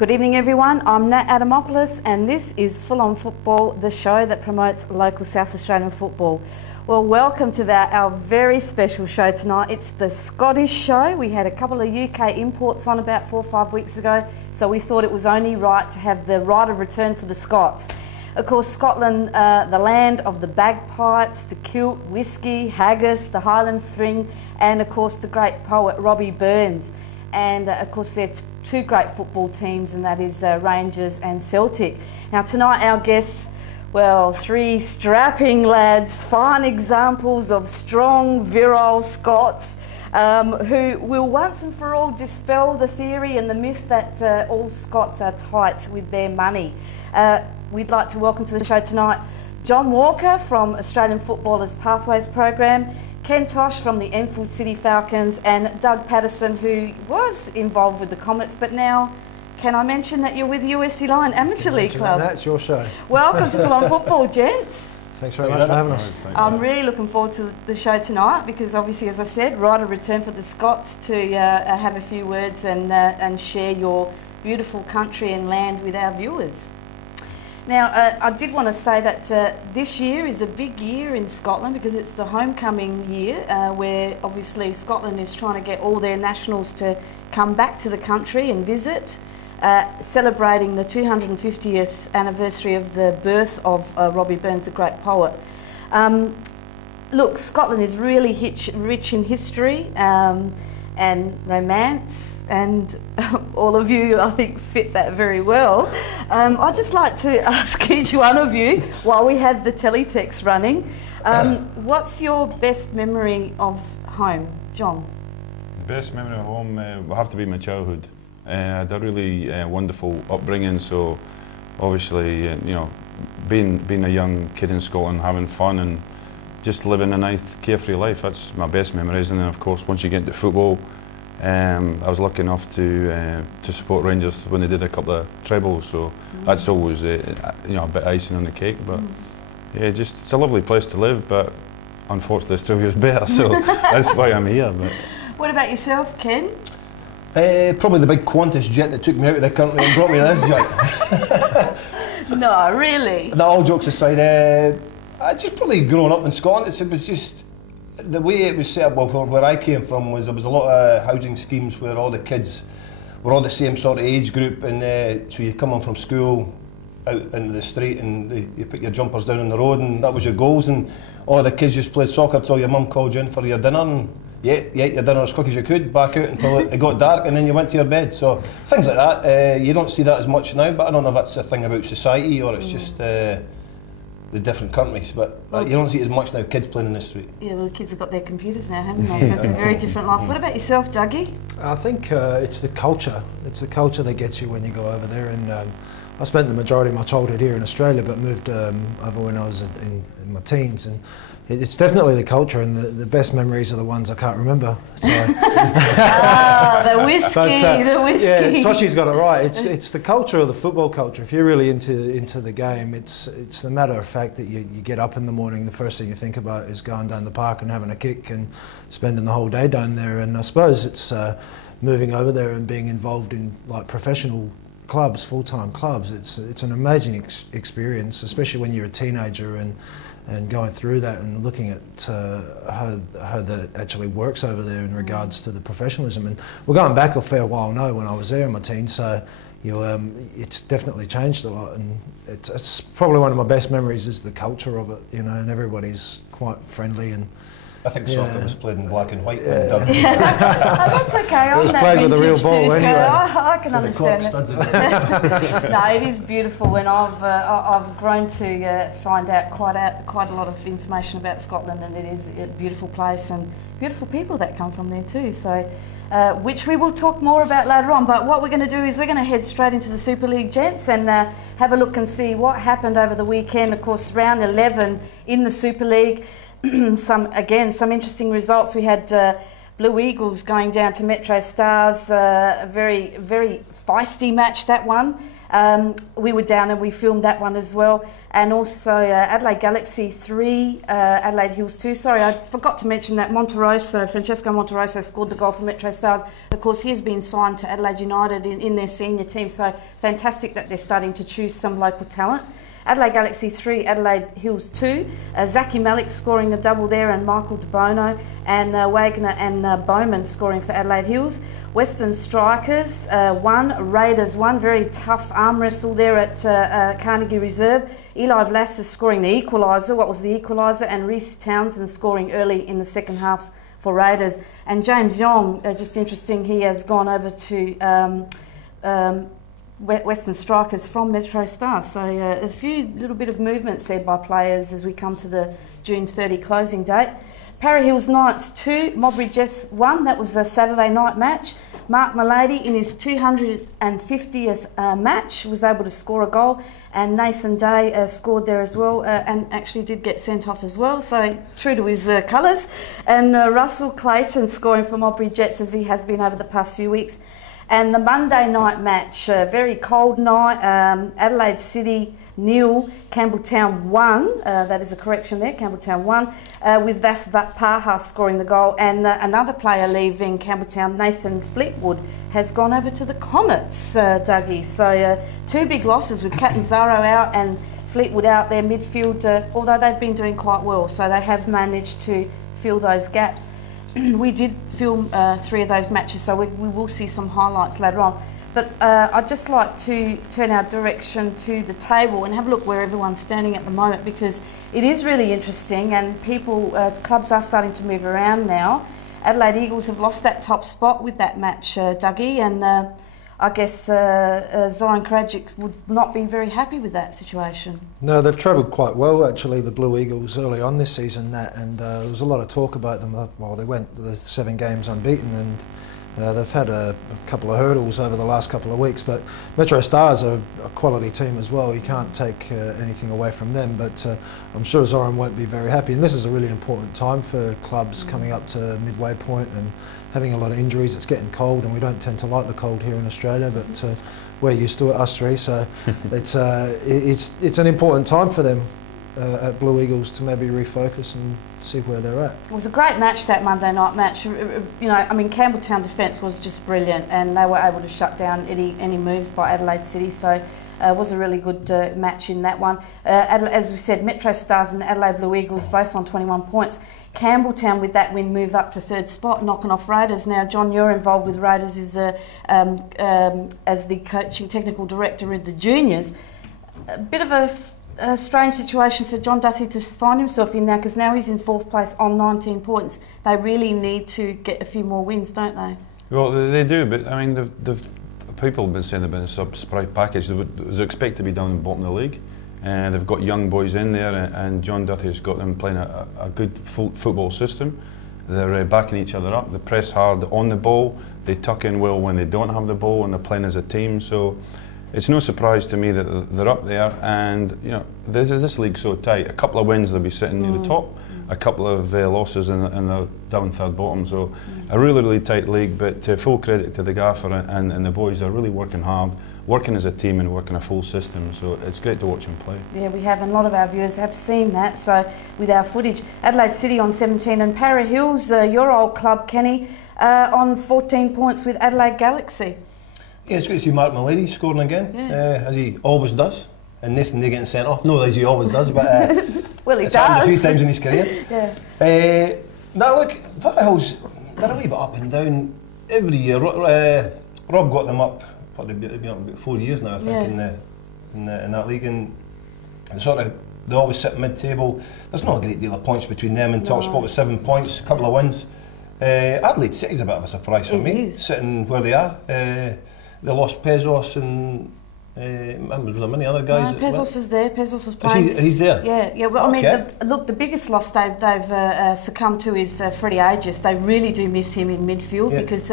Good evening everyone, I'm Nat Adamopoulos and this is Full On Football, the show that promotes local South Australian football. Well, welcome to our very special show tonight. It's the Scottish show. We had a couple of UK imports on about 4 or 5 weeks ago, so we thought it was only right to have the right of return for the Scots. Of course, Scotland, the land of the bagpipes, the kilt, whiskey, haggis, the Highland thring, and of course the great poet Robbie Burns. And of course there are two great football teams, and that is Rangers and Celtic. Now tonight our guests, well, three strapping lads, fine examples of strong, virile Scots who will once and for all dispel the theory and the myth that all Scots are tight with their money. We'd like to welcome to the show tonight John Walker from Australian Footballers Pathways Program, Ken Tosh from the Enfield City Falcons, and Doug Paterson, who was involved with the Comets, but now, can I mention that you're with USC Lion Amateur League Club? That's your show. Welcome to Full On Football, gents. Thanks very much for having us. I'm really looking forward to the show tonight because obviously, as I said, right of return for the Scots to have a few words and share your beautiful country and land with our viewers. Now, I did want to say that this year is a big year in Scotland because it's the homecoming year where obviously Scotland is trying to get all their nationals to come back to the country and visit, celebrating the 250th anniversary of the birth of Robbie Burns, the great poet. Look, Scotland is really rich in history and romance, and all of you, I think, fit that very well. I'd just like to ask each one of you, while we have the teletext running, what's your best memory of home? John? The best memory of home will have to be my childhood. I had a really wonderful upbringing, so obviously, you know, being a young kid in Scotland, having fun and just living a nice, carefree life, that's my best memories. And then, of course, once you get into football, I was lucky enough to support Rangers when they did a couple of trebles, so that's always you know, a bit icing on the cake. But yeah, just it's a lovely place to live, but unfortunately Australia's better, so that's why I'm here. But what about yourself, Ken? Probably the big Qantas jet that took me out of the country and brought me to this joint. No, really? No, all jokes aside, I just probably grown up in Scotland. It was just the way it was set up. Well, where I came from was there was a lot of housing schemes where all the kids were all the same sort of age group, and so you come on from school out into the street and you put your jumpers down on the road, and that was your goals, and all the kids just played soccer till your mum called you in for your dinner, and you ate your dinner as quick as you could, back out until it got dark, and then you went to your bed. So things like that, you don't see that as much now, but I don't know if that's a thing about society or it's just the different countries, but you don't see it as much now, kids playing in the street. Yeah, well, the kids have got their computers now, haven't they? So it's a very different life. What about yourself, Dougie? I think it's the culture. It's the culture that gets you when you go over there. And I spent the majority of my childhood here in Australia, but moved over when I was in my teens. And it's definitely the culture, and the best memories are the ones I can't remember. So. The whiskey, the whiskey. Yeah, Toshi's got it right. It's the culture of the football culture. If you're really into the game, it's the matter of fact that you get up in the morning, the first thing you think about is going down the park and having a kick and spending the whole day down there. And I suppose it's moving over there and being involved in like professional clubs, full-time clubs. It's an amazing experience, especially when you're a teenager and going through that and looking at how that actually works over there in regards to the professionalism. And we're going back a fair while now when I was there in my teens, so you know, it's definitely changed a lot, and it's probably one of my best memories is the culture of it, you know, and everybody's quite friendly. And I think soccer was played in black and white. That's okay. I'm was that played with a real vintage ball too, anyway. so I can understand it. No, it is beautiful, and I've grown to find out quite a lot of information about Scotland, and it is a beautiful place and beautiful people that come from there too. So, which we will talk more about later on. But what we're going to do is we're going to head straight into the Super League, gents, and have a look and see what happened over the weekend. Of course, round 11 in the Super League. Some interesting results. We had Blue Eagles going down to Metro Stars, a very, very feisty match, that one. We were down and we filmed that one as well. And also Adelaide Galaxy 3, Adelaide Hills 2. Sorry, I forgot to mention that Francesco Monterosso scored the goal for Metro Stars. Of course, he has been signed to Adelaide United in their senior team, so fantastic that they're starting to choose some local talent. Adelaide Galaxy 3, Adelaide Hills 2. Zaki Malik scoring a double there, and Michael De Bono, and Wagner and Bowman scoring for Adelaide Hills. Western Strikers 1, Raiders 1. Very tough arm wrestle there at Carnegie Reserve. Eli Vlassis scoring the equaliser. What was the equaliser? And Reece Townsend scoring early in the second half for Raiders. And James Young, just interesting, he has gone over to Western Strikers from Metro Stars. So a few little bit of movements there by players as we come to the June 30 closing date. Para Hills Knights 2, Modbury Jets 1. That was a Saturday night match. Mark Malady in his 250th match was able to score a goal, and Nathan Day scored there as well, and actually did get sent off as well, so true to his colours. And Russell Clayton scoring for Modbury Jets, as he has been over the past few weeks. And the Monday night match, very cold night, Adelaide City 0, Campbelltown 1, that is a correction there, Campbelltown 1, with Vas Paha scoring the goal, and another player leaving Campbelltown, Nathan Fleetwood, has gone over to the Comets, Dougie. So 2 big losses with Catanzaro out and Fleetwood out there midfield, although they've been doing quite well, so they have managed to fill those gaps. We did film 3 of those matches, so we will see some highlights later on. But I'd just like to turn our direction to the table and have a look where everyone's standing at the moment, because it is really interesting, and clubs are starting to move around now. Adelaide Eagles have lost that top spot with that match, Dougie, and I guess Zoran Krajic would not be very happy with that situation. No, they've travelled quite well, actually, the Blue Eagles, early on this season, and there was a lot of talk about them. Well, they went the 7 games unbeaten, and they've had a couple of hurdles over the last couple of weeks, but Metro Stars are a quality team as well. You can't take anything away from them, but I'm sure Zoran won't be very happy, and this is a really important time for clubs coming up to midway point and having a lot of injuries. It's getting cold, and we don't tend to like the cold here in Australia, but we're used to it, us three, so it's an important time for them at Blue Eagles to maybe refocus and see where they're at. It was a great match, that Monday night match. You know, I mean, Campbelltown defence was just brilliant, and they were able to shut down any moves by Adelaide City, so it was a really good match in that one. As we said, Metro Stars and Adelaide Blue Eagles both on 21 points. Campbelltown with that win move up to 3rd spot, knocking off Raiders. Now, John, you're involved with Raiders as the coaching technical director with the juniors. A bit of a strange situation for John Duthie to find himself in now, because now he's in 4th place on 19 points. They really need to get a few more wins, don't they? Well, they do, but I mean, people have been saying they've been a surprise package. It was expected to be down in the bottom of the league. They've got young boys in there, and John Duthie's got them playing a good football system. They're backing each other up. They press hard on the ball. They tuck in well when they don't have the ball, and they're playing as a team. So it's no surprise to me that they're up there. And you know, this league's so tight. A couple of wins, they'll be sitting near the top. A couple of losses, and they're down 3rd bottom. So a really, really tight league. But full credit to the gaffer and the boys. Are really working hard, working as a team and working a full system, so it's great to watch them play. Yeah, we have, and a lot of our viewers have seen that, so with our footage. Adelaide City on 17, and Para Hills, your old club, Kenny, on 14 points with Adelaide Galaxy. Yeah, it's good to see Mark Malady scoring again, as he always does, and Nathan Day getting sent off. No, as he always does, but well, he it's does. happened a few times in his career. Yeah. Now look, Para Hills, they're a wee bit up and down every year. Rob got them up. They've been up about 4 years now, I think, in that league, and they always sit mid-table. There's not a great deal of points between them and top spot with 7 points, a couple of wins. Adelaide City's a bit of a surprise for me, sitting where they are. They lost Pezos and was there many other guys? No, Pezos is there. Pezos was playing. He's there. Yeah. Well, I mean, look, the biggest loss they've succumbed to is Freddie Aegis. They really do miss him in midfield because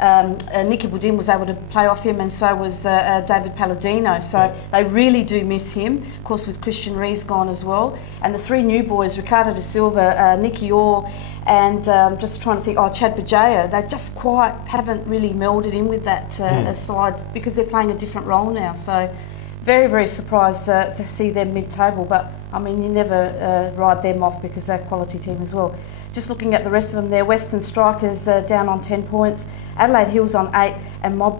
Nicky Boudin was able to play off him, and so was David Palladino. So they really do miss him. Of course, with Christian Rees gone as well. And the three new boys, Ricardo da Silva, Nicky Orr, and just trying to think, Chad Bajaya, they just quite haven't really melded in with that side because they're playing a different role now. So very, very surprised to see them mid-table. But, I mean, you never ride them off because they're a quality team as well. Just looking at the rest of them there, Western Strikers down on 10 points, Adelaide Hills on 8, and Mob